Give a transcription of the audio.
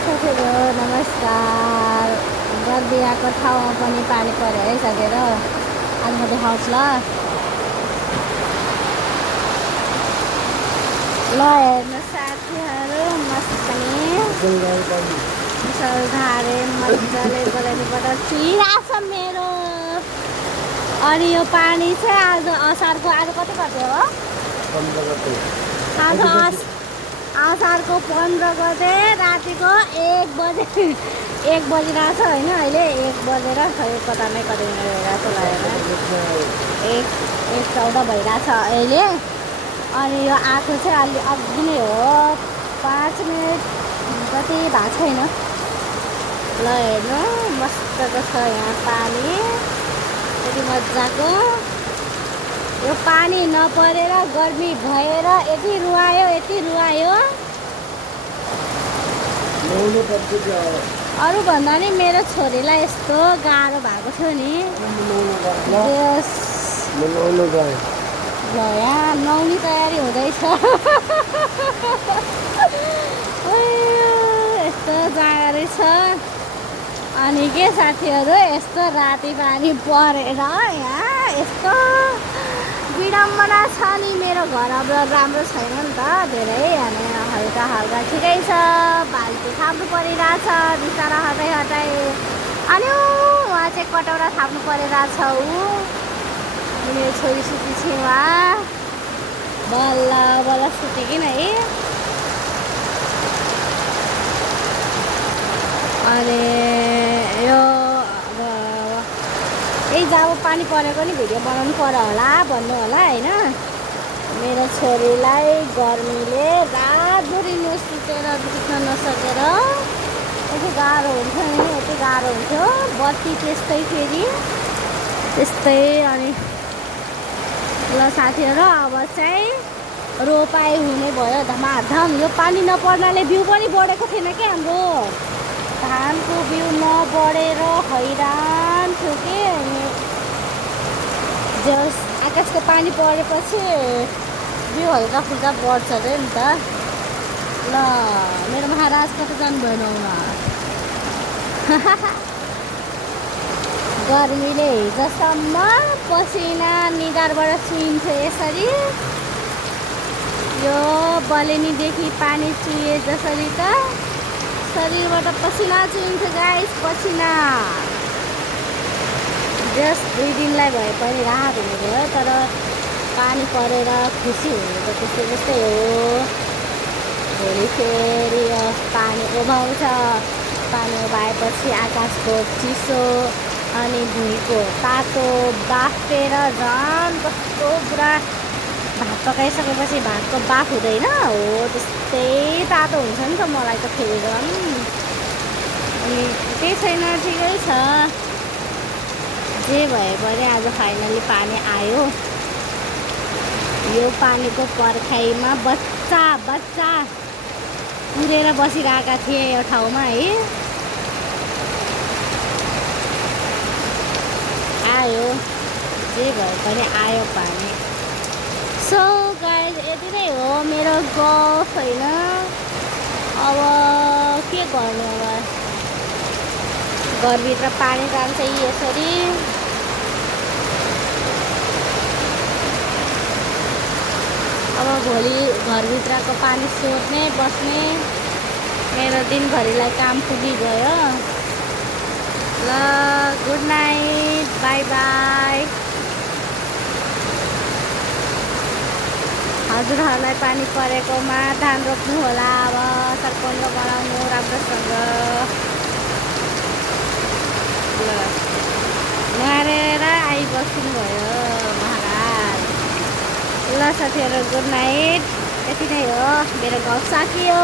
साथीहरू नमस्कार। बरबिराको ठाउँमा पनि पानी पऱ्यो है साथीहरू। आज म देखाउँछु ल हेर्नु साथीहरू मस्तनी मुसलधारे मजाले गलाइबाट छिराछ मेरो। अनि यो पानी चाहिँ आज असारको आज कति गते हो? 15 गते। आज असारको 15 गते रातिको 1 बजे 1 बजिरहेछ होइन। अहिले 1 बजेर खै कता नै कति भइरहेछ लागेर 1:14 भइरहेछ अहिले। अनि यो आएको चाहिँ अलि अघि नै हो, 5 मिनट जति भएको छैन। ल हेर्नु मस्तको छ यहाँ पानी, यति मजाको। यो पानी नपरेर गर्मी भएर यति रुवायो। अरूभन्दा नि मेरो छोरीलाई यस्तो गाह्रो भएको थियो नि। ल यहाँ नुहाउने तयारी हुँदैछ। यस्तो जाँदो रहेछ। अनि के साथीहरू यस्तो राति पानी परेर यहाँ यस्तो विडम्बना छ नि। मेरो घर अब राम्रो छैन नि त धेरै, अनि हल्का ठिकै छ। बाल्टी थाप्नु परिरहेछ बिचरा हटाइ। अनि उहाँ चाहिँ कटौरा थाप्नु परिरहेछ। मेरो छोरी सुती छ उहाँ, बल्ल सुतेकिन है। अनि यो यही जब पानी परेको नि भिडियो बनाउनु पर्यो होला भन्नु होला होइन। मेरो छोरीलाई गर्मीले रातभरि सुतेर बित्न नसकेर यति गाह्रो हुन्थ्यो नि, यति गाह्रो हुन्थ्यो। बत्ती त्यस्तै फेरि त्यस्तै। अनि ल साथीहरू अब चाहिँ रोपाइ हुने भयो धमाधम। यो पानी नपर्नाले बिउ पनि बढेको थिएन क्या हाम्रो धानको बिउ नबढेर हैरान थियो कि। अनि जस आकाशको पानी परेपछि बिउ हल्का बढ्छ अरे नि त। ल मेरो महाराज कता जानुभयो नुहाउन। गर्मीले हिजोसम्म पसिना निधारबाट चुइन्थ्यो यसरी। यो बलेनीदेखि पानी चुए जसरी त शरीरबाट पसिना चुइन्थ्यो गाइस, पसिना। जस्ट 2 दिनलाई भए पनि राहत हुने भयो, तर पानी परेर खुसी हुने त त्यस्तै हो। भोलि फेरि पानी उभाउँछ। पानी उभाएपछि आकाशको चिसो अनि भुइँको तातो बाफेर झन् कस्तो पुरा भात पकाइसकेपछि भातको बाफ हुँदैन हो, त्यस्तै तातो हुन्छ नि त मलाई त फेरि झन्। अनि केही छैन, ठिकै छ। जे भए पनि आज फाइनली पानी आयो। यो पानीको पर्खाइमा बच्चा पुरेर बसिरहेका थिए यो ठाउँमा है। आयो, जे भए पनि आयो पानी। सो गाइस यति नै हो मेरो गफ होइन। अब के गर्नु, अब घरभित्र पानी जान्छ यसरी। अब भोलि घरभित्रको पानी सोध्ने बस्ने, मेरो दिनभरिलाई काम पुगिगयो। ल गुड नाइट, बाई बाई। हजुरहरूलाई पानी परेकोमा धान रोप्नु होला। अब सरपन्च बनाउनु राम्रोसँग। ल नुहाएर आइबस्नु भयो महाराज। ल साथीहरू गुड नाइट। यति नै हो, मेरो गफ सकियो।